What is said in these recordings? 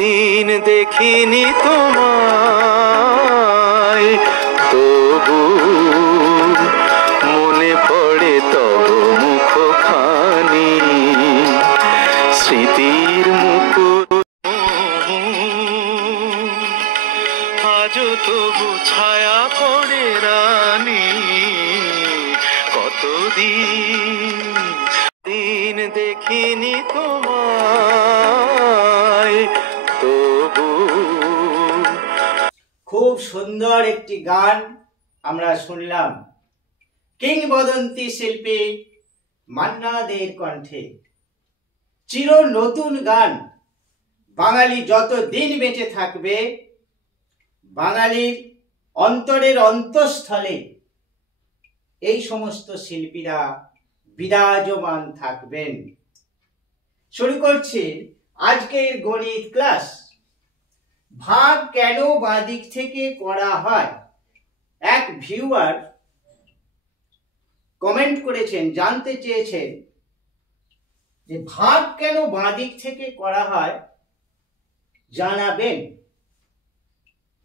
দিন দেখিনি তোমায়, তবু মনে পড়ে তব মুখখানি, স্মৃতির মুকুট আজও তবু ছায়া পড়ে রানী। কতদিন দেখিনি তোমায়, তবু। খুব সুন্দর একটি গান আমরা শুনলাম কিংবদন্তি শিল্পী মান্না দের কণ্ঠে। চির নতুন গান। বাঙালি যত দিন বেঁচে থাকবে, বাঙালির অন্তরের অন্তঃস্থলে এই সমস্ত শিল্পীরা বিরাজমান থাকবেন। শুরু করছি আজকের গণিত ক্লাস। ভাগ কেন বাঁ দিক থেকে করা হয়? এক ভিউয়ার কমেন্ট করেছেন, জানতে চেয়েছেন যে ভাগ কেন বাঁ দিক থেকে করা হয় জানাবেন।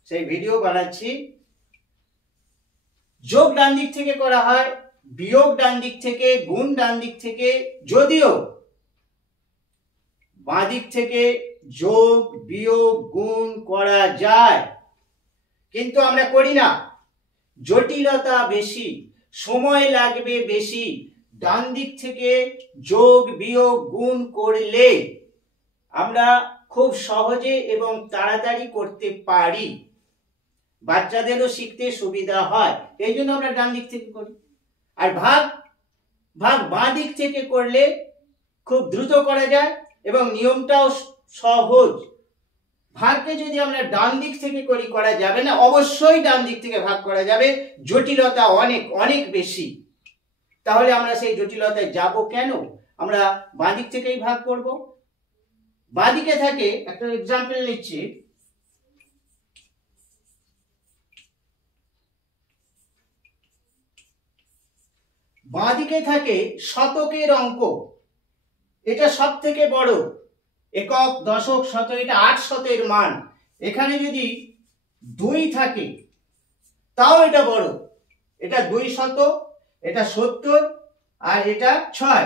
সেই ভিডিও বানাচ্ছি। যোগ ডান দিক থেকে করা হয়, বিয়োগ ডান দিক থেকে, গুণ ডান দিক থেকে। যদিও বাঁ দিক থেকে যোগ বিয়োগ গুণ করা যায়, কিন্তু আমরা করি না। জটিলতা বেশি, সময় লাগবে বেশি। ডান দিক থেকে যোগ বিয়োগ গুণ করলে আমরা খুব সহজে এবং তাড়াতাড়ি করতে পারি, বাচ্চাদেরও শিখতে সুবিধা হয়, এই জন্য আমরা ডান দিক থেকে করি। আর ভাগ বাঁ দিক থেকে করলে খুব দ্রুত করা যায় এবং নিয়মটাও সহজ। ভাগকে যদি আমরা ডান দিক থেকে করি, করা যাবে না। অবশ্যই ডান দিক থেকে ভাগ করা যাবে, জটিলতা অনেক অনেক বেশি। তাহলে আমরা সেই জটিলতায় যাব কেন? আমরা বাঁ দিক থেকেই ভাগ করব। বাঁ দিকে থাকে, একটা এক্সাম্পল নিচ্ছি। বাঁ দিকে থাকে শতকের অঙ্ক। এটা সব থেকে বড়। একক, দশক, শতক, এটা 800 মান। এখানে যদি 2 থাকে তাও এটা বড়। এটা 200, এটা 70, আর এটা 6।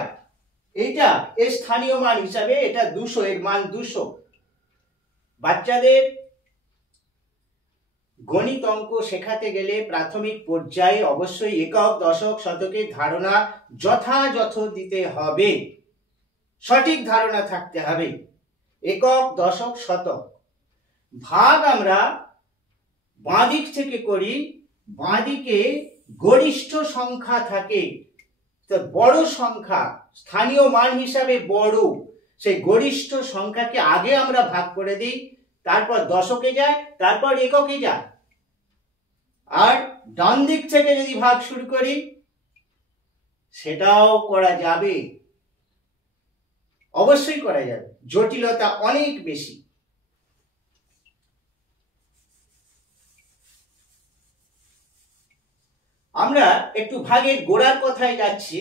এটা এর স্থানীয় মান হিসাবে এটা 200, এর মান 200। বাচ্চাদের গণিত অঙ্ক শেখাতে গেলে প্রাথমিক পর্যায়ে অবশ্যই একক, দশক, শতকের ধারণা যথাযথ দিতে হবে, সঠিক ধারণা থাকতে হবে। একক, দশক, শতক। ভাগ আমরা বাঁ দিক থেকে করি। বাঁ দিকে গরিষ্ঠ সংখ্যা থাকে, তো বড় সংখ্যা স্থানীয় মান হিসাবে বড়, সেই গরিষ্ঠ সংখ্যাকে আগে আমরা ভাগ করে দিই, তারপর দশকে যায়, তারপর এককে যায়। আর ডান দিক থেকে যদি ভাগ শুরু করি, সেটাও করা যাবে, অবশ্যই করা যাবে, জটিলতা অনেক বেশি। আমরা একটু ভাগের গোড়ার কথায় যাচ্ছি।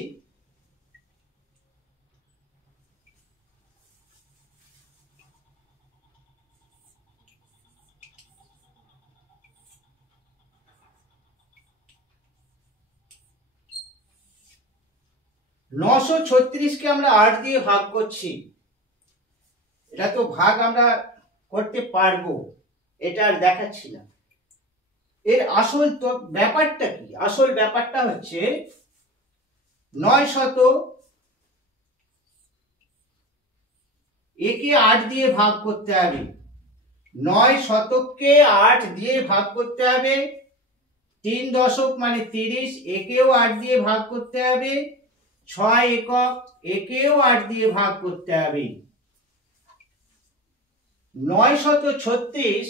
নশো 36কে আমরা 8 দিয়ে ভাগ করছি। এটা তো ভাগ আমরা করতে পারবো, এটা আর দেখাচ্ছি না। এর আসল তো ব্যাপারটা কি? আসল ব্যাপারটা হচ্ছে 900 একে 8 দিয়ে ভাগ করতে হবে। 9 শতককে 8 দিয়ে ভাগ করতে হবে। 3 দশক মানে 30, একেও 8 দিয়ে ভাগ করতে হবে। 6 একক, একেও 8 দিয়ে ভাগ করতে হবে। 936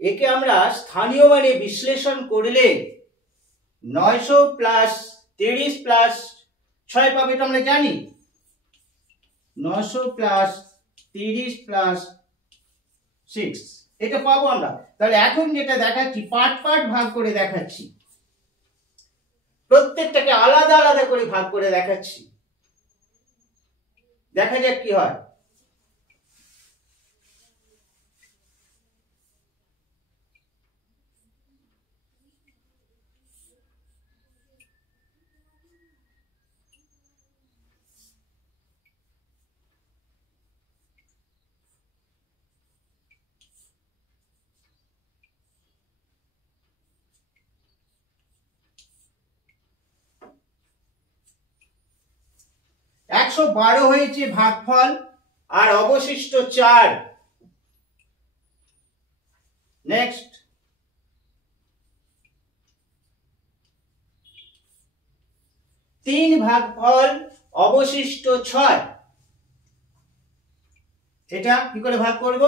একে আমরা স্থানীয় মানে বিশ্লেষণ করলে 900 প্লাস 30 প্লাস 6 পাবে, এটা আমরা জানি। 900 প্লাস 30 প্লাস 6, এটা পাবো আমরা। তাহলে এখন যেটা দেখাচ্ছি, পার্ট পার্ট ভাগ করে দেখাচ্ছি, প্রত্যেকটাকে আলাদা আলাদা করে ভাগ করে দেখাচ্ছি। দেখা যাক কি হয়। 112 হয়েছে ভাগফল, আর অবশিষ্ট 4। নেক্সট, 3 ভাগফল অবশিষ্ট 6। এটা কি করে ভাগ করব?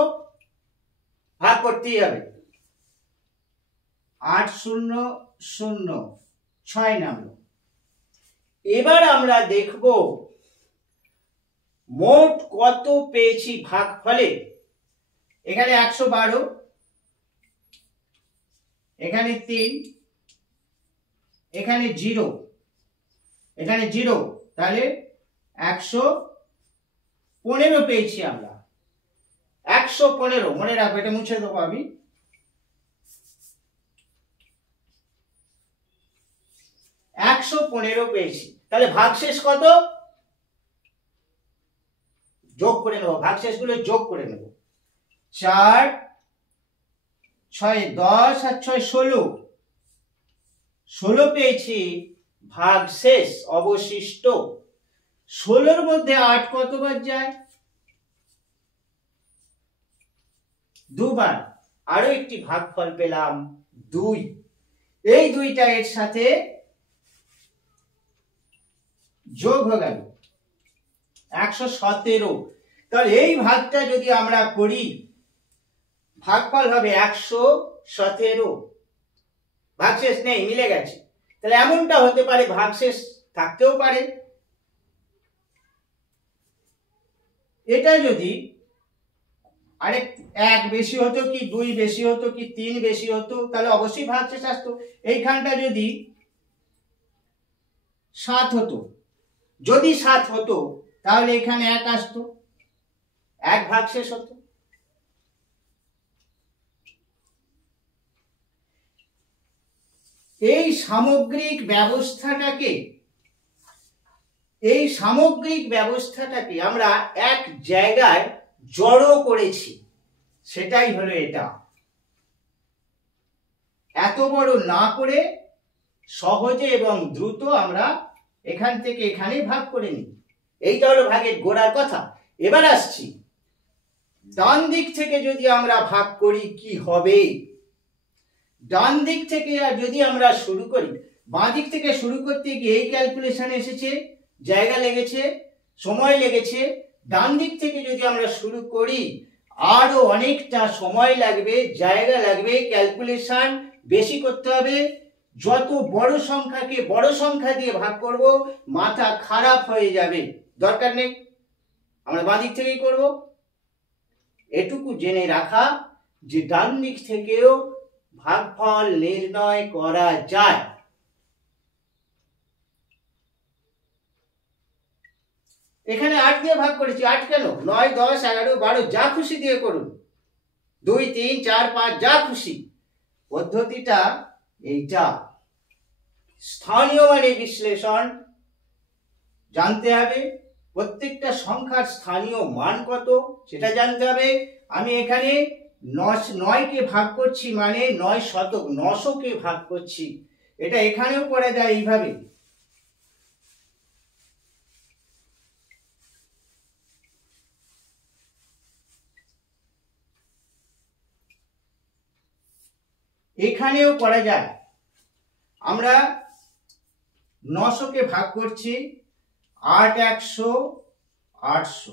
ভাগ করতেই হবে। 8 0 0 6 নামলো। এবার আমরা দেখব মোট কত পেয়েছি ভাগফলে। এখানে 112, এখানে 3, এখানে 0, এখানে 0, তাহলে 115 পেয়েছি আমরা। 115 মনে রাখবো, এটা মুছে দেবো আমি। 115 পেয়েছি। তাহলে ভাগশেষ কত? যোগ করে নেব, ভাগশেষ গুলো যোগ করে নেব। 4 6 10 আর 6 16, 16 পেয়েছি ভাগশেষ অবশিষ্ট। 16-র মধ্যে 8 কতবার যায়? 2 বার। আরো একটি ভাগফল পেলাম 2। এই 2টা এর সাথে যোগ হয়ে গেল 117। তাহলে এই ভাগটা যদি আমরা করি, ভাগফল হবে 117। ভাগশেষ নেই, মিলে গেছে। তাহলে এমনটা হতে পারে ভাগশেষ থাকতেও পারে। এটা যদি আরেক 1 বেশি হতো, কি 2 বেশি হতো, কি 3 বেশি হতো, তাহলে অবশ্যই ভাগশেষ আসতো। এইখানটা যদি 7 হতো, যদি 7 হতো তাহলে এখানে 1 আসতো, 1 ভাগশেষ হতো। এই সামগ্রিক ব্যবস্থাটাকে আমরা এক জায়গায় জড়ো করেছি, সেটাই হলো এটা। এত বড় না করে সহজে এবং দ্রুত আমরা এখান থেকে এখানে ভাগ করে নিই। এইটা হলো ভাগের গোড়ার কথা। এবার আসছি, ডান দিক থেকে যদি আমরা ভাগ করি কি হবে। ডান দিক থেকে যদি আমরা শুরু করি, বাঁ দিক থেকে শুরু করতে গিয়ে এই ক্যালকুলেশন এসেছে, জায়গা লেগেছে, সময় লেগেছে। ডান দিক থেকে যদি আমরা শুরু করি আরো অনেকটা সময় লাগবে, জায়গা লাগবে, ক্যালকুলেশন বেশি করতে হবে। যত বড় সংখ্যাকে বড় সংখ্যা দিয়ে ভাগ করব, মাথা খারাপ হয়ে যাবে। দরকার নেই, আমরা বাঁ দিক থেকেই করব। এটুকু জেনে রাখা যে ডান দিক থেকেও ভাগফল নির্ণয় করা যায়। এখানে 8 দিয়ে ভাগ করেছি। 8 কেন? 9 10 11 12 যা খুশি দিয়ে করুন, 2 3 4 5 যা খুশি। পদ্ধতিটা এইটা। স্থানীয় মানে বিশ্লেষণ জানতে হবে, প্রত্যেকটা সংখ্যার স্থানীয় মান কত সেটা জানতে হবে। আমি এখানে 9 কে ভাগ করছি, মানে 9 শতক, 900 কে ভাগ করছি। এটা এখানেও করা যায় এইভাবে। এখানেও করা যায়। আমরা 900 কে ভাগ করছি 8 100 800।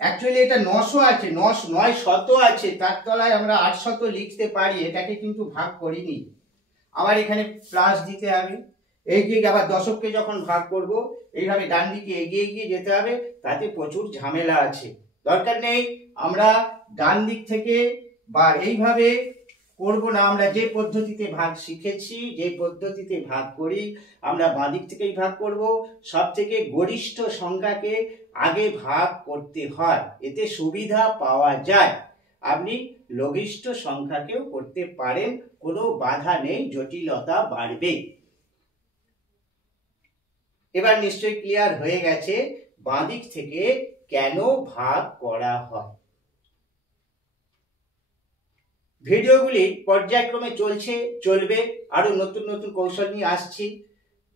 অ্যাকচুয়ালি এটা 900 আছে, 9 শত আছে, তার তলায় আমরা 800 লিখতে পারি। এটাকে কিন্তু ভাগ করিনি, আবার এখানে প্লাস দিতে হবে। এগিয়ে আবার দশককে যখন ভাগ করব এইভাবে ডান দিকে এগিয়ে এগিয়ে যেতে হবে, তাতে প্রচুর ঝামেলা আছে। দরকার নেই, আমরা ডান দিক থেকে বা এইভাবে করব না। আমরা যে পদ্ধতিতে ভাগ শিখেছি, যে পদ্ধতিতে ভাগ করি, আমরা বাঁ দিক থেকেই ভাগ করব। সব থেকে গরিষ্ঠ সংখ্যাকে আগে ভাগ করতে হয়, এতে সুবিধা পাওয়া যায়। আপনি লঘিষ্ঠ সংখ্যাকেও করতে পারেন, কোনো বাধা নেই, জটিলতা বাড়বে। এবার নিশ্চয়ই ক্লিয়ার হয়ে গেছে বাঁ দিক থেকে কেন ভাগ করা হয়। ভিডিওগুলি পর্যায়ক্রমে চলবে, আরো নতুন নতুন কৌশল নিয়ে আসছি।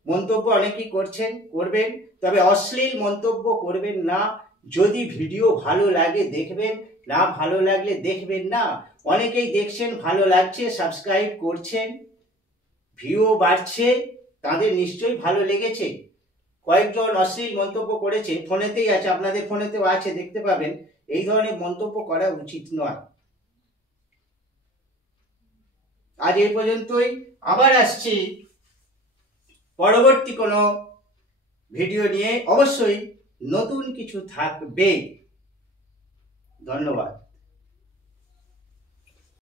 মন্তব্য অনেকেই করছেন, করবেন, তবে অশ্লীল মন্তব্য করবেন না। যদি ভিডিও ভালো লাগে দেখবেন, না ভালো লাগলে দেখবেন না। অনেকেই দেখছেন, ভালো লাগছে, সাবস্ক্রাইব করছেন, ভিউ বাড়ছে, তাদের নিশ্চয়ই ভালো লেগেছে। কয়েকজন অশ্লীল মন্তব্য করেছে, ফোনেতেই আছে, আপনাদের ফোনেতেও আছে, দেখতে পাবেন। এই ধরনের মন্তব্য করা উচিত নয়। আজ এই পর্যন্তই, আবার আসছি পরবর্তী কোনো ভিডিও নিয়ে। অবশ্যই নতুন কিছু থাকবে। ধন্যবাদ।